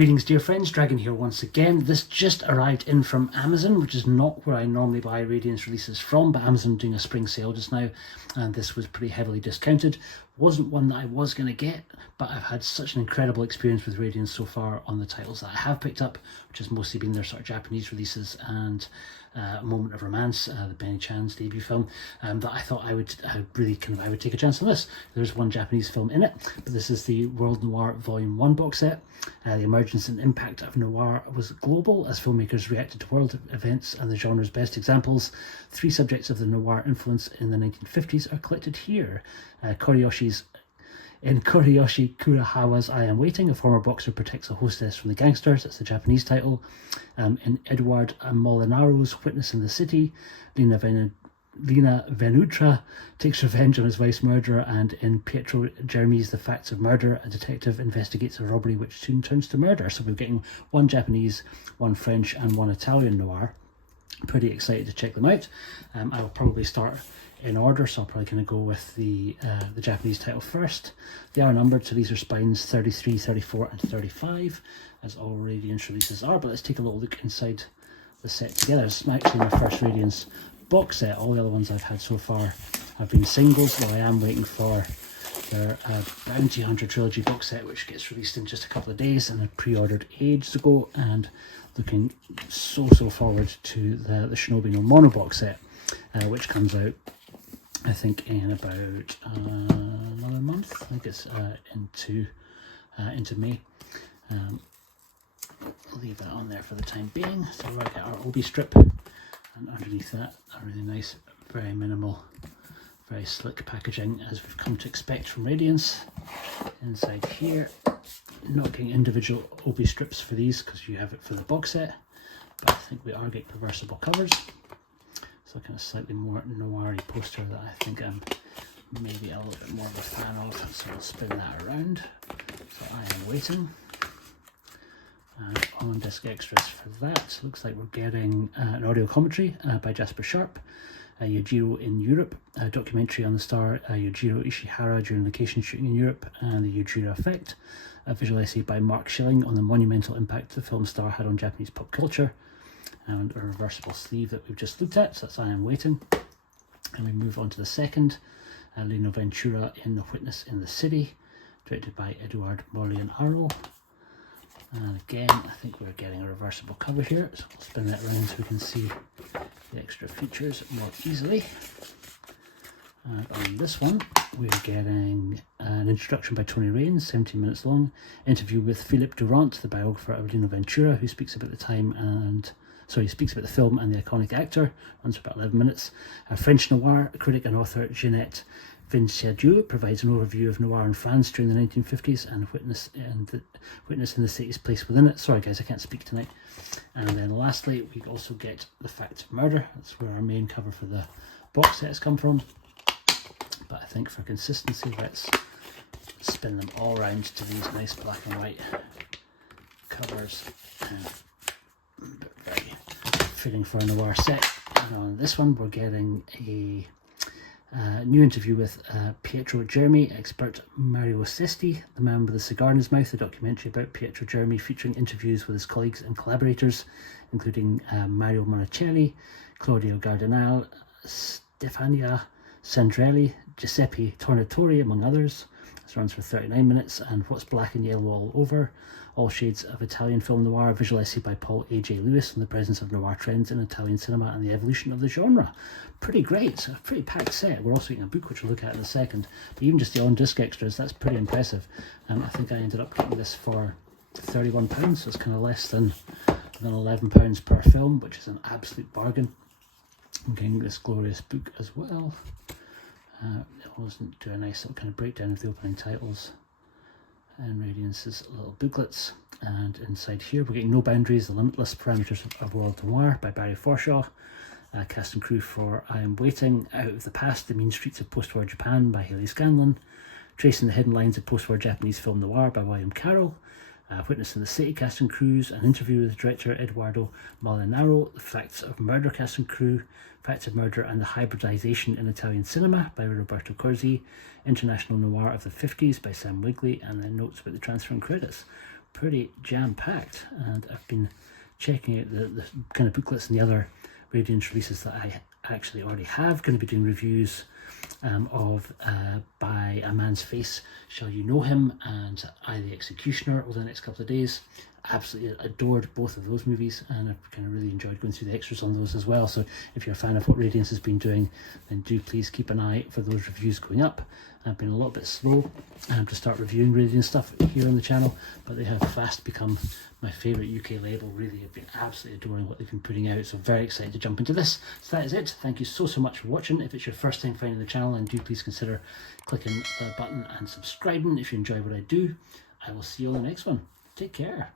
Greetings dear friends, Dragon here once again. This just arrived in from Amazon, which is not where I normally buy Radiance releases from, but Amazon doing a spring sale just now, and this was pretty heavily discounted. Wasn't one that I was going to get, but I've had such an incredible experience with Radiance so far on the titles that I have picked up, which has mostly been their sort of Japanese releases and A Moment of Romance, the Benny Chan's debut film, that I thought I would take a chance on this. There's one Japanese film in it, but this is the World Noir Volume 1 box set. The emergence and impact of noir was global as filmmakers reacted to world events and the genre's best examples. 3 subjects of the noir influence in the 1950s are collected here. In Koriyoshi Kurosawa's I Am Waiting, a former boxer protects a hostess from the gangsters. That's the Japanese title. In Edward Molinaro's Witness in the City, Lina Venutra takes revenge on his wife's murderer, and in Pietro Germi's The Facts of Murder, a detective investigates a robbery which soon turns to murder. So we're getting one Japanese, one French and one Italian noir. Pretty excited to check them out. I will probably start in order, so I'm probably going to go with the Japanese title first. They are numbered, so these are spines 33, 34 and 35, as all Radiance releases are, but let's take a little look inside the set together. It's actually my first Radiance box set. All the other ones I've had so far have been singles, though I am waiting for their Bounty Hunter trilogy box set, which gets released in just a couple of days, and I pre-ordered ages ago, and looking so forward to the Shinobi no Mono box set, which comes out I think in about another month. I think it's into May. I'll leave that on there for the time being. So we'll get our Obi strip, and underneath that a really nice, very minimal, very slick packaging as we've come to expect from Radiance. Inside here, not getting individual Obi strips for these because you have it for the box set, but I think we are getting reversible covers. So kind of slightly more noir-y poster that I think I'm maybe a little bit more of a fan of. So I'll spin that around. So I Am Waiting. And on disc extras for that, looks like we're getting an audio commentary by Jasper Sharp, Yujiro in Europe, a documentary on the star Yujiro Ishihara during location shooting in Europe and the Yujiro Effect, a visual essay by Mark Schilling on the monumental impact the film star had on Japanese pop culture, and a reversible sleeve that we've just looked at. So that's I Am Waiting. And we move on to the second, Lino Ventura in The Witness in the City, directed by Edward Molinaro. And again, I think we're getting a reversible cover here, so we'll spin that around so we can see the extra features more easily. And on this one, we're getting an introduction by Tony Raines, 17 minutes long, interview with Philippe Durant, the biographer of Lino Ventura, who speaks about the time and he speaks about the film and the iconic actor, runs for about 11 minutes. French noir critic and author Jeanette Vinciadieu provides an overview of noir in France during the 1950s and Witness in the City's place within it. Sorry guys, I can't speak tonight. And then lastly, we also get The Facts of Murder. That's where our main cover for the box set has come from. But I think for consistency, let's spin them all around to these nice black and white covers. Very fitting for a noir set. And on this one, we're getting a new interview with Pietro Germi, expert Mario Sesti, the man with a cigar in his mouth, a documentary about Pietro Germi featuring interviews with his colleagues and collaborators, including Mario Monicelli, Claudio Gardinal, Stefania Sandrelli, Giuseppe Tornatore, among others. This runs for 39 minutes, and What's Black and Yellow All Over, all shades of Italian film noir, visual essay by Paul A.J. Lewis on the presence of noir trends in Italian cinema and the evolution of the genre. Pretty great, a pretty packed set. We're also getting a book which we'll look at in a second, but even just the on-disc extras, that's pretty impressive. I think I ended up getting this for £31, so it's kind of less than £11 per film, which is an absolute bargain. I'm getting this glorious book as well. It wasn't do a nice little kind of breakdown of the opening titles and Radiance's little booklets. And inside here we're getting No Boundaries, The Limitless Parameters of World Noir by Barry Forshaw. Cast and crew for I Am Waiting, Out of the Past, The Mean Streets of Post-War Japan by Haley Scanlon, Tracing the Hidden Lines of Post-War Japanese Film Noir by William Carroll, Witness in the City cast and crews, an interview with director Eduardo Molinaro, The Facts of Murder cast and crew, Facts of Murder and the Hybridization in Italian Cinema by Roberto Corsi, International Noir of the 50s by Sam Wigley, and then notes about the transfer and credits. pretty jam-packed, and I've been checking out the kind of booklets and the other Radiance releases that I actually already have. Going to be doing reviews of By a Man's Face Shall You Know Him and I the Executioner over the next couple of days. Absolutely adored both of those movies, and I've kind of really enjoyed going through the extras on those as well. So if you're a fan of what Radiance has been doing, then do please keep an eye out for those reviews going up. I've been a little bit slow to start reviewing Radiance stuff here on the channel, but they have fast become my favourite UK label. Really, I've been absolutely adoring what they've been putting out, so very excited to jump into this. So that is it. Thank you so much for watching. If it's your first time finding the channel, then do please consider clicking the button and subscribing if you enjoy what I do. I will see you on the next one. Take care.